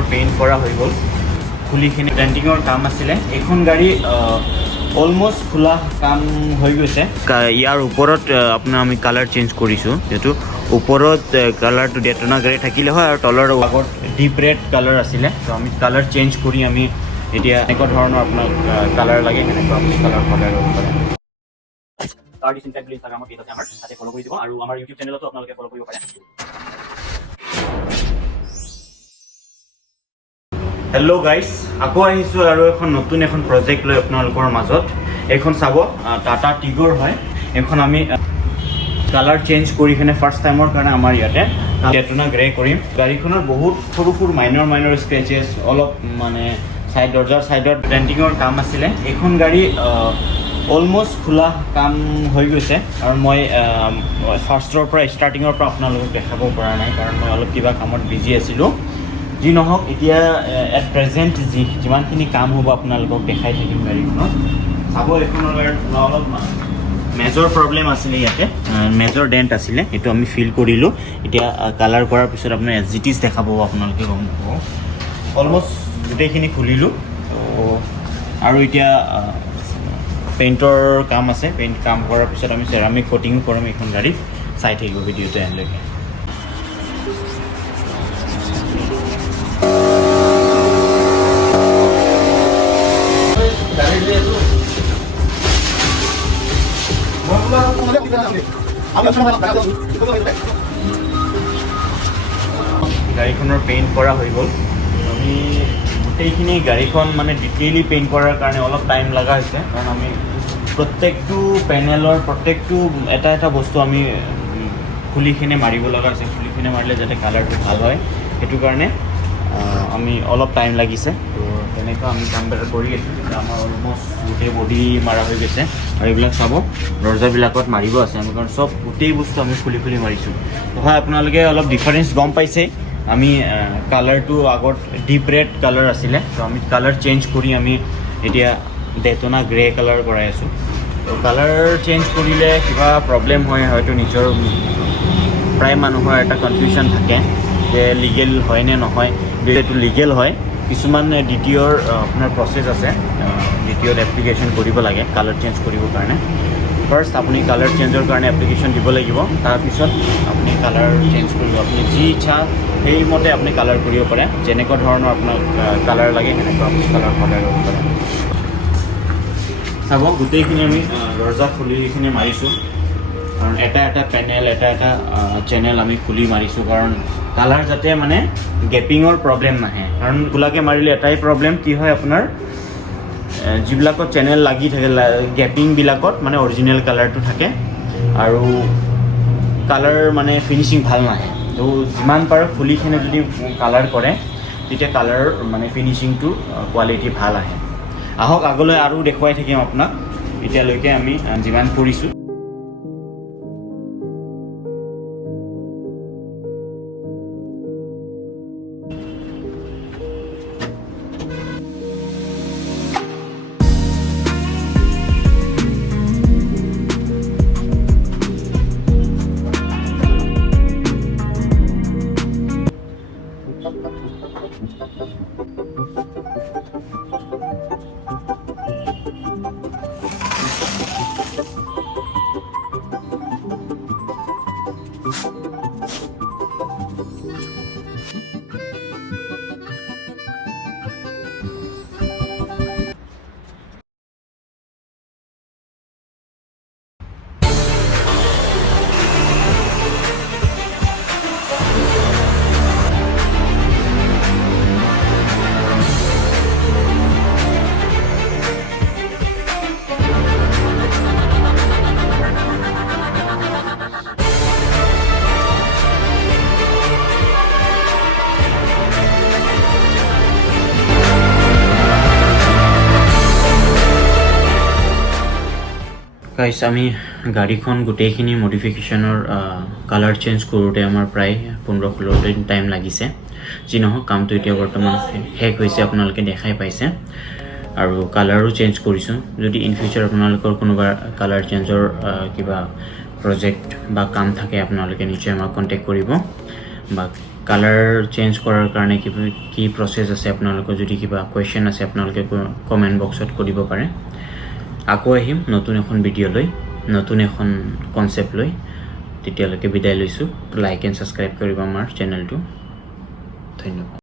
গাড়ীখনৰ পেইণ্ট কৰা হৈ গ'ল খুলিখিনি পেইণ্টিঙৰ কাম আছিলে এইখন গাড়ী অলমোষ্ট খোলা কাম হৈ গৈছে ইয়াৰ ওপৰত আপোনাৰ আমি কালাৰ চেঞ্জ কৰিছোঁ যেটো ওপৰত কালাৰটো ডেটনা গ্ৰে থাকিলে হয় আৰু তলৰ আগত ডিপ ৰেড কালাৰ আছিলে তো আমি কালাৰ চেঞ্জ কৰি আমি এতিয়া এনেকুৱা ধৰণৰ আপোনাক কালাৰ লাগে এনেকুৱা আপুনি কালাৰ কালাৰ কৰিব পাৰে कार डिसइनफेक्ट इंस्टाग्राम पेज আছে আমাৰ তাতে ফলো কৰি দিব আৰু আমাৰ ইউটিউব চেনেলতো আপোনালোকে ফলো কৰিব পাৰে হেল্ল' গাইস আকৌ আহিছো আৰু এখন নতুন এখন প্ৰজেক্ট লৈ আপোনালোকৰ মাজত এখন চাব টাটা টিগৰ হয় এখন আমি কালাৰ চেঞ্জ কৰি কিনে ফাৰ্স্ট টাইমৰ কাৰণে আমাৰ ইয়াতে ডেটনা গ্ৰে কৰিম গাড়ীখনৰ বহুত সৰু সৰু মাইনৰ স্ক্ৰেচেছ অলপ মানে সাইড দৰজাৰ সাইডত পেইণ্টিঙৰ কাম আছিলে এখন গাড়ী অলমোষ্ট খোলা কাম হৈ গৈছে আৰু মই ফাৰ্ষ্টৰ পৰা ষ্টাৰ্টিঙৰ পৰা আপোনালোকক দেখাব পৰা নাই কাৰণ মই অলপ কিবা কামত বিজি আছিলোঁ যি নহওক এতিয়া এট প্ৰেজেণ্ট যিমানখিনি কাম হ'ব আপোনালোকক দেখাই থাকিম গাড়ীখনত চাব এইখনৰ অলপ মেজৰ প্ৰব্লেম আছিলে ইয়াতে মেজৰ ডেণ্ট আছিলে এইটো আমি ফিল কৰিলোঁ এতিয়া কালাৰ কৰাৰ পিছত আপোনাৰ এছজিটিছ দেখা পাব আপোনালোকে গম পাব অলমোষ্ট গোটেইখিনি খুলিলোঁ আৰু এতিয়া পেইণ্টৰ কাম আছে পেইণ্ট কাম কৰাৰ পিছত আমি চেৰামিক কোটিং কৰিম এইখন গাড়ীত চাই থাকিব ভিডিঅ'টো এনলৈকে গাড়ীখনৰ পেইণ্ট কৰা হৈ গ'ল আমি গোটেইখিনি গাড়ীখন মানে ডিটেইলি পেইণ্ট কৰাৰ কাৰণে অলপ টাইম লগা হৈছে কাৰণ আমি প্ৰত্যেকটো পেনেলৰ প্ৰত্যেকটো এটা বস্তু আমি খুলিখিনি মাৰিব লগা হৈছে খুলিখিনি মাৰিলে যাতে কালাৰটো ভাল হয় সেইটো কাৰণে আমি অলপ টাইম লাগিছে তো তেনেকুৱা আমি কামবিলাক কৰি আছোঁ আমাৰ অলমোষ্ট গোটেই বডি মাৰা হৈ গৈছে আৰু এইবিলাক চাব দৰ্জাবিলাকত মাৰিব আছে আমি কাৰণ চব গোটেই বস্তু আমি খুলি মাৰিছোঁ হয় আপোনালোকে অলপ ডিফাৰেঞ্চ গম পাইছে আমি কালাৰটো আগত ডিপ ৰেড কালাৰ আছিলে তো আমি কালাৰ চেঞ্জ কৰি আমি এতিয়া ডেটনা গ্ৰে কালাৰ কৰাই আছোঁ তো কালাৰ চেঞ্জ কৰিলে কিবা প্ৰব্লেম হয় হয়তো নিজৰ প্ৰায় মানুহৰ এটা কনফিউজন থাকে যে লিগেল হয় নে নহয় যিহেতু লিগেল হয় কিছুমান দ্বিতীয়ৰ আপোনাৰ প্ৰচেছ আছে দ্বিতীয়ত এপ্লিকেশ্যন কৰিব লাগে কালাৰ চেঞ্জ কৰিবৰ কাৰণে ফাৰ্ষ্ট আপুনি কালাৰ চেঞ্জৰ কাৰণে এপ্লিকেশ্যন দিব লাগিব তাৰপিছত আপুনি কালাৰ চেঞ্জ কৰিব আপুনি যি ইচ্ছা সেইমতে আপুনি কালাৰ কৰিব পাৰে যেনেকুৱা ধৰণৰ আপোনাক কালাৰ লাগে সেনেকুৱা আপুনি কালাৰ কৰিব পাৰে চাব গোটেইখিনি আমি দৰ্জা খুলিখিনি মাৰিছোঁ কাৰণ এটা পেনেল এটা চেনেল আমি খুলি মাৰিছোঁ কাৰণ কালাৰ যাতে মানে গেপিঙৰ প্ৰব্লেম নাহে কাৰণ খোলাকৈ মাৰিলে এটাই প্ৰব্লেম কি হয় আপোনাৰ যিবিলাকত চেনেল লাগি থাকে গেপিংবিলাকত মানে অৰিজিনেল কালাৰটো থাকে আৰু কালাৰ মানে ফিনিচিং ভাল নাহে তো যিমান পাৰে খুলিখিনি যদি কালাৰ কৰে তেতিয়া কালাৰ মানে ফিনিচিংটো কোৱালিটি ভাল আহে আহক আগলৈ আৰু দেখুৱাই থাকিম আপোনাক এতিয়ালৈকে আমি যিমান কৰিছোঁ গাইছ আমি গাড়ীখন গোটেইখিনি মডিফিকেশ্যনৰ কালাৰ চেঞ্জ কৰোঁতে আমাৰ প্ৰায় 15-16 দিন টাইম লাগিছে যি নহওক কামটো এতিয়া বৰ্তমান শেষ হৈছে আপোনালোকে দেখাই পাইছে আৰু কালাৰো চেঞ্জ কৰিছোঁ যদি ইন ফিউচাৰ আপোনালোকৰ কোনোবা কালাৰ চেঞ্জৰ কিবা প্ৰজেক্ট বা কাম থাকে আপোনালোকে নিশ্চয় আমাক কণ্টেক্ট কৰিব বা কালাৰ চেঞ্জ কৰাৰ কাৰণে কি প্ৰচেছ আছে আপোনালোকৰ যদি কিবা কুৱেশ্যন আছে আপোনালোকে কমেণ্ট বক্সত কৰিব পাৰে আকৌ আহিম নতুন এখন ভিডিঅ' লৈ নতুন এখন কনচেপ্ট লৈ তেতিয়ালৈকে বিদায় লৈছোঁ লাইক এণ্ড ছাবস্ক্ৰাইব কৰিব আমাৰ চেনেলটো ধন্যবাদ